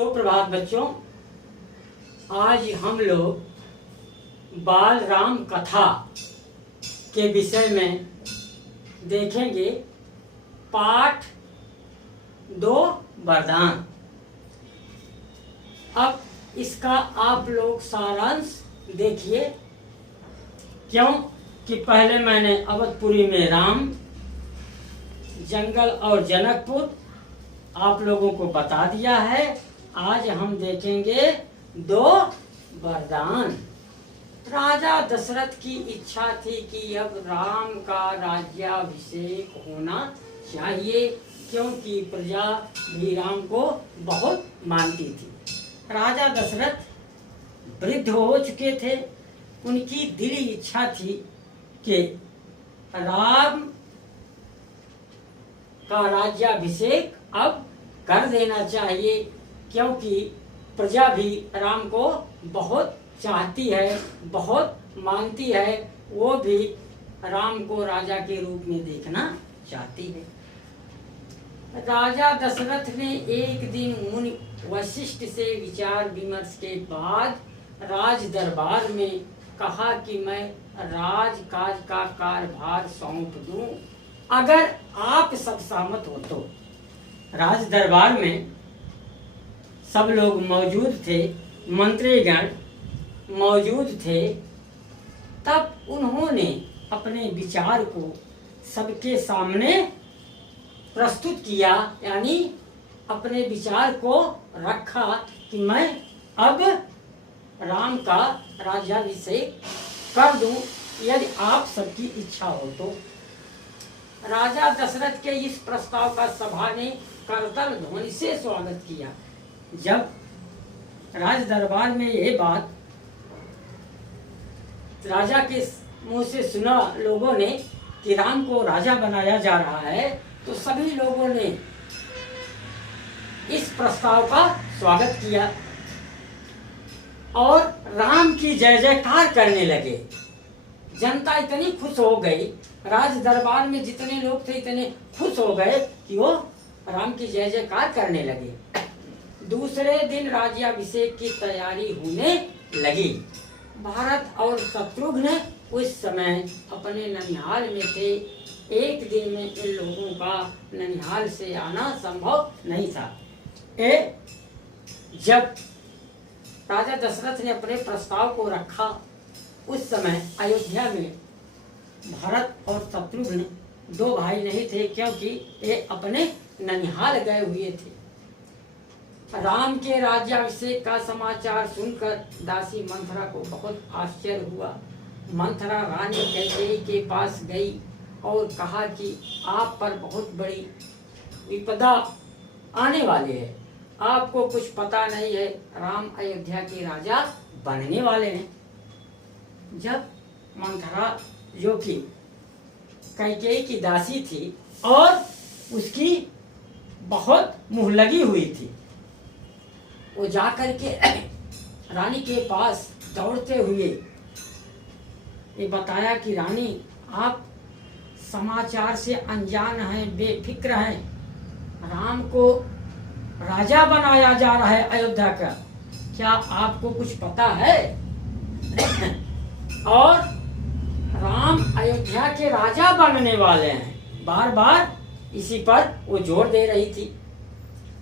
तो प्रभात बच्चों, आज हम लोग बाल राम कथा के विषय में देखेंगे पाठ 2 वरदान। अब इसका आप लोग सारांश देखिए, क्यों कि पहले मैंने अवधपुरी में राम, जंगल और जनकपुर आप लोगों को बता दिया है। आज हम देखेंगे 2 वरदान। राजा दशरथ की इच्छा थी कि अब राम का राज्याभिषेक होना चाहिए, क्योंकि प्रजा भी राम को बहुत मानती थी। राजा दशरथ वृद्ध हो चुके थे। उनकी दिली इच्छा थी कि राम का राज्याभिषेक अब कर देना चाहिए, क्योंकि प्रजा भी राम को बहुत चाहती है, बहुत मानती है। वो भी राम को राजा के रूप में देखना चाहती है। राजा दशरथ ने एक दिन मुनि वशिष्ठ से विचार विमर्श के बाद राज दरबार में कहा कि मैं राजकाज का कार्यभार सौंप दूं, अगर आप सब सहमत हो तो। राज दरबार में सब लोग मौजूद थे, मंत्रीगण मौजूद थे। तब उन्होंने अपने विचार को सबके सामने प्रस्तुत किया, यानी अपने विचार को रखा कि मैं अब राम का राज्याभिषेक कर दूं, यदि आप सबकी इच्छा हो तो। राजा दशरथ के इस प्रस्ताव का सभा ने करतल ध्वनि से स्वागत किया। जब राज दरबार में ये बात राजा के मुंह से सुना लोगों ने कि राम को राजा बनाया जा रहा है, तो सभी लोगों ने इस प्रस्ताव का स्वागत किया और राम की जय जयकार करने लगे। जनता इतनी खुश हो गई, राज दरबार में जितने लोग थे इतने खुश हो गए कि वो राम की जय जयकार करने लगे। दूसरे दिन राज्याभिषेक की तैयारी होने लगी। भरत और शत्रुघ्न उस समय अपने ननिहाल में थे। एक दिन में इन लोगों का ननिहाल से आना संभव नहीं था। जब राजा दशरथ ने अपने प्रस्ताव को रखा, उस समय अयोध्या में भरत और शत्रुघ्न 2 भाई नहीं थे, क्योंकि ये अपने ननिहाल गए हुए थे। राम के राज्याभिषेक का समाचार सुनकर दासी मंथरा को बहुत आश्चर्य हुआ। मंथरा रानी कैकेयी के पास गई और कहा कि आप पर बहुत बड़ी विपदा आने वाली है, आपको कुछ पता नहीं है, राम अयोध्या के राजा बनने वाले हैं। जब मंथरा, जो कि कैकेयी की दासी थी और उसकी बहुत मुँह लगी हुई थी, वो जाकर के रानी के पास दौड़ते हुए ये बताया कि रानी, आप समाचार से अनजान हैं, बेफिक्र हैं। राम को राजा बनाया जा रहा है अयोध्या का, क्या आपको कुछ पता है? और राम अयोध्या के राजा बनने वाले हैं। बार बार इसी पर वो जोर दे रही थी।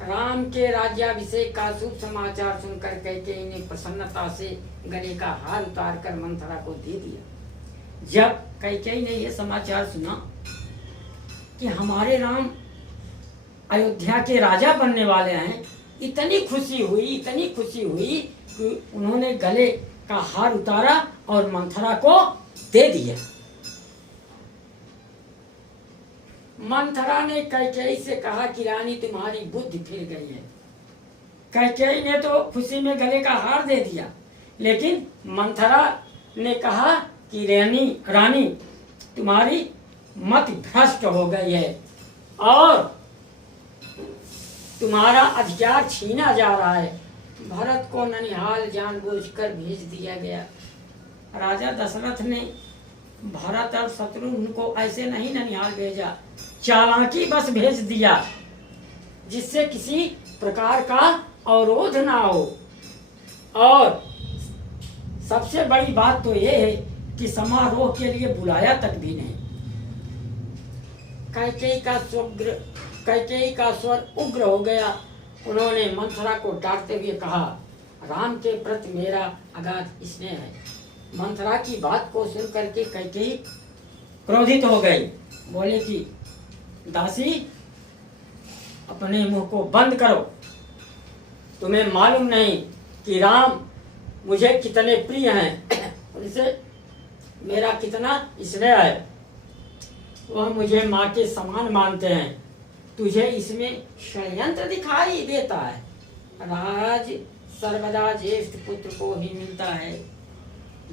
राम के राज्याभिषेक का शुभ समाचार सुनकर कैकेयी ने प्रसन्नता से गले का हार उतार कर मंथरा को दे दिया। जब कैकेयी ने यह समाचार सुना कि हमारे राम अयोध्या के राजा बनने वाले हैं, इतनी खुशी हुई कि उन्होंने गले का हार उतारा और मंथरा को दे दिया। मंथरा ने कैकेयी से कहा कि रानी, तुम्हारी बुद्धि फिर गई है। कैकेयी ने तो खुशी में गले का हार दे दिया, लेकिन मंथरा ने कहा कि रानी तुम्हारी मति भ्रष्ट हो गई है और तुम्हारा अधिकार छीना जा रहा है। भरत को ननिहाल जानबूझकर भेज दिया गया। राजा दशरथ ने भरत और शत्रुघ्न को ऐसे नहीं ननिहाल भेजा, चालाकी बस भेज दिया, जिससे किसी प्रकार का अवरोध ना हो। और सबसे बड़ी बात तो ये है कि समारोह के लिए बुलाया तक भी नहीं। कैकेयी का स्वर उग्र हो गया। उन्होंने मंथरा को डांटते हुए कहा, राम के प्रति मेरा अगाध स्नेह है। मंथरा की बात को सुन करके कैकेयी क्रोधित हो गई। बोले कि दासी, अपने मुंह को बंद करो। तुम्हें मालूम नहीं कि राम मुझे कितने प्रिय हैं, उनसे मेरा कितना स्नेह है। वह मुझे माँ के समान मानते हैं। तुझे इसमें षड्यंत्र दिखाई देता है। राज सर्वदा ज्येष्ठ पुत्र को ही मिलता है।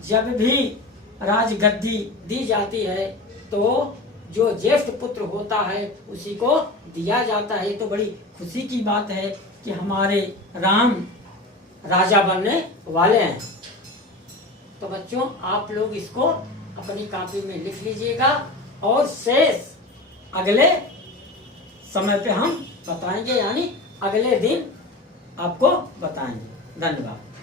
जब भी राजगद्दी दी जाती है तो जो ज्येष्ठ पुत्र होता है उसी को दिया जाता है। तो बड़ी खुशी की बात है कि हमारे राम राजा बनने वाले हैं। तो बच्चों, आप लोग इसको अपनी कॉपी में लिख लीजिएगा और शेष अगले समय पे हम बताएंगे, यानी अगले दिन आपको बताएंगे। धन्यवाद।